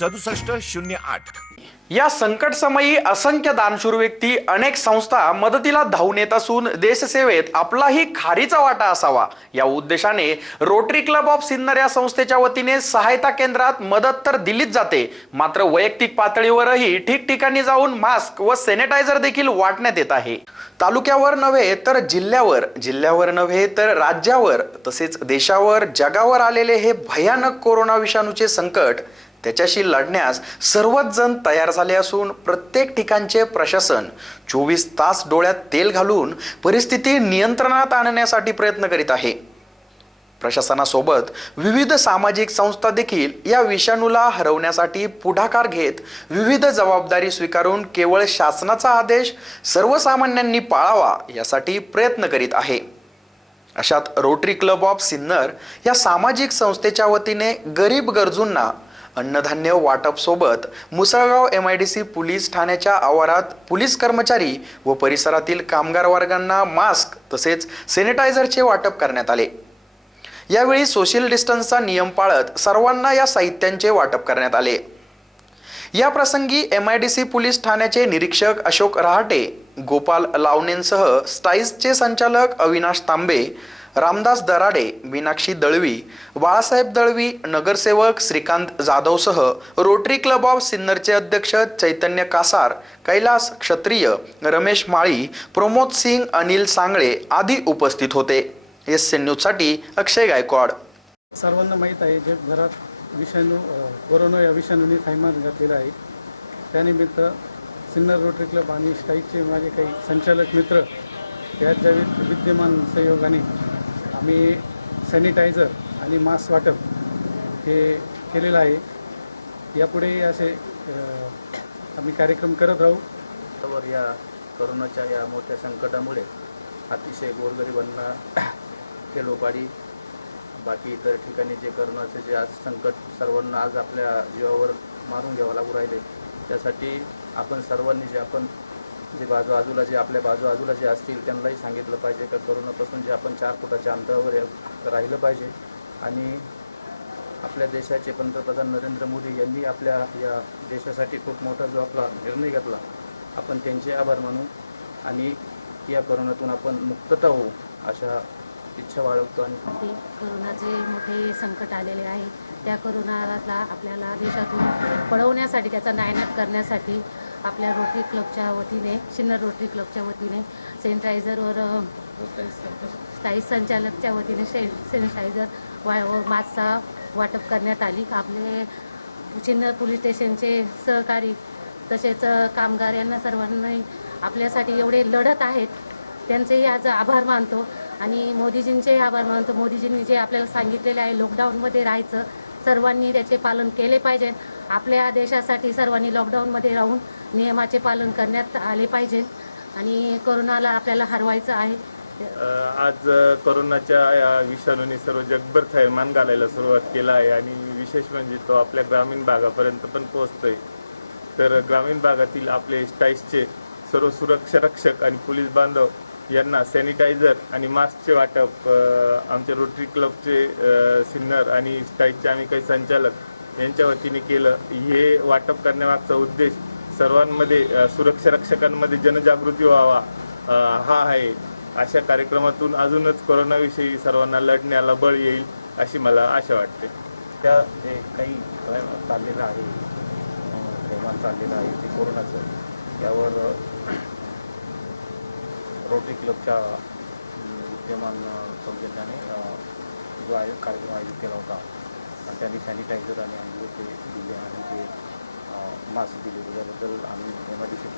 सदुसष्ट शून्य आठ. या संकटसमयी असंख्य दानशूर व्यक्ती अनेक संस्था मदतीला धावून येत असून देशसेवेत आपलाही खारीचा वाटा असावा. या उद्देशाने रोटरी क्लब ऑफ सिन्नर या संस्थेच्या वतीने सहायता केंद्रात मदत तर दिलीच जाते. मात्र वैयक्तिक पातळीवरही ठिकठिकाणी जाऊन मास्क व सॅनिटायझर देखील वाटण्यात येत आहे. तालुक्यावर नव्हे तर जिल्ह्यावर. जिल्ह्यावर नव्हे तर राज्यावर. तसेच देशावर जगावर आलेले हे भयानक कोरोना विषाणूचे संकट त्याच्याशी लढण्यास सर्वच जण तयार झाले असून प्रत्येक ठिकाणचे प्रशासन चोवीस तास डोळ्यात तेल घालून परिस्थिती नियंत्रणात आणण्यासाठी प्रयत्न करीत आहे. प्रशासनासोबत विविध सामाजिक संस्था देखील या विषाणूला हरवण्यासाठी पुढाकार घेत विविध जबाबदारी स्वीकारून केवळ शासनाचा आदेश सर्वसामान्यांनी पाळावा यासाठी प्रयत्न करीत आहे. अशात रोटरी क्लब ऑफ सिन्नर या सामाजिक संस्थेच्या वतीने गरीब गरजूंना अन्नधान्य वाटप सोबत Musalgaon M I D C police ठाण्याच्या आवारात पोलीस कर्मचारी व परिसरातील कामगार वर्गांना मास्क तसेच सॅनिटायझरचे वाटप करण्यात आले. यावेळी सोशल डिस्टन्सचा नियम पाळत सर्वांना या साहित्यांचे वाटप करण्यात आले. या प्रसंगी M I D C police ठाण्याचे निरीक्षक अशोक रहाटे गोपाल लावणेंसह स्टाईजचे संचालक अविनाश तांबे रामदास दराडे मीनाक्षी दळवी बाळासाहेब दळवी नगरसेवक श्रीकांत जाधवसह रोटरी क्लब ऑफ सिन्नरचे अध्यक्ष चैतन्य कासार कैलास क्षत्रिय रमेश माळी प्रमोद सिंग अनिल सांगळे आदी उपस्थित होते. एस सी न्यूजसाठी अक्षय गायकवाड. सर्वांना माहीत आहे जगभरात विषाणू कोरोना या विषाणूने थैमान घातलेला आहे. त्यानिमित्त सिन्नर रोटरी क्लब आणि स्टाईचे माझे काही संचालक मित्र याच्या वि- विद्यमान सहयोगाने आम्ही सॅनिटायझर आणि मास्क वाटप हे केलेलं आहे. यापुढेही असे आम्ही कार्यक्रम करत राहू. तर या करोनाच्या या मोठ्या संकटामुळे अतिशय गोरगरिबांना खेलोपाडी बाकी इतर ठिकाणी जे करोनाचे जे आज संकट सर्वांना आज आपल्या जीवावर मारून घ्यावं लागू राहिले त्यासाठी आपण सर्वांनी जे आपण जे बाजू आजूला जे आपल्या बाजू बाजूला जे असतील त्यांनाही सांगितलं पाहिजे का करोनापासून जे आपण चार फुटाच्या अंतरावर राहिलं पाहिजे. आणि आपल्या देशाचे पंतप्रधान नरेंद्र मोदी यांनी आपल्या या देशासाठी खूप मोठा जो आपला निर्णय घेतला आपण त्यांचे आभार मानू आणि या कोरोनातून आपण मुक्तता होऊ अशा इच्छा बाळगतो आणि करोनाचे मोठे संकट आलेले आहे. त्या करोनाला आपल्याला देशातून पळवण्यासाठी त्याचा नायनाट करण्यासाठी आपल्या रोटरी क्लबच्या वतीने सिन्नर रोटरी क्लबच्या वतीने सॅनिटायझरवर स्थायी संचालकच्या वतीने शे सॅनिटायझर वा व मास्कचा वाटप करण्यात आली. आपले सिन्नर पोलीस स्टेशनचे सहकारी तसेच कामगार यांना सर्वांनी आपल्यासाठी एवढे लढत आहेत त्यांचेही आज आभार मानतो. आणि मोदीजींचे आभार मानतो. मोदीजींनी जे आपल्याला सांगितलेले आहे लॉकडाऊनमध्ये राहायचं सर्वांनी त्याचे पालन केले पाहिजे. आपल्या देशासाठी सर्वांनी लॉकडाऊनमध्ये राहून नियमाचे पालन करण्यात आले पाहिजे. आणि कोरोनाला आपल्याला हरवायचं आहे. आज कोरोनाच्या या विषाणूने सर्व जगभर थैमान घालायला सुरुवात केला आहे. आणि विशेष म्हणजे तो आपल्या ग्रामीण भागापर्यंत पण पोहोचतोय. तर ग्रामीण भागातील आपले स्टाईसचे सर्व सुरक्षा रक्षक आणि पोलीस बांधव यांना सॅनिटायझर आणि मास्कचे वाटप आमचे आमच्या रोटरी क्लबचे सिन्नर आणि स्टाईसचे आम्ही काही संचालक यांच्या वतीने केलं. हे वाटप करण्यामागचा उद्देश सर्वांमध्ये सुरक्षा रक्षकांमध्ये जनजागृती व्हावा हा आहे. अशा कार्यक्रमातून अजूनच कोरोनाविषयी सर्वांना लढण्याला बळ येईल अशी मला आशा वाटते. त्या जे काही चाललेलं आहे चाललेलं आहे ते कोरोनाचं त्यावर रोटरी क्लबच्या विद्यमान सौजन्याने जो आयोग कार्यक्रम आयोजित केला होता. आणि त्यांनी सॅनिटायझर आणि अंगी ते दिले आणि ते मास्क दिले. त्याच्याबद्दल आम्ही एम आय डी सी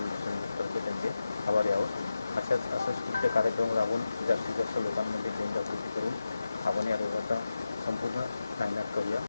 तर्फे त्यांचे आभारी आहोत. अशाच असंच पुढचे कार्यक्रम राबवून जास्तीत जास्त लोकांमध्ये जनजागृती करून आपण या रोगाचा संपूर्ण नायनाट करूया.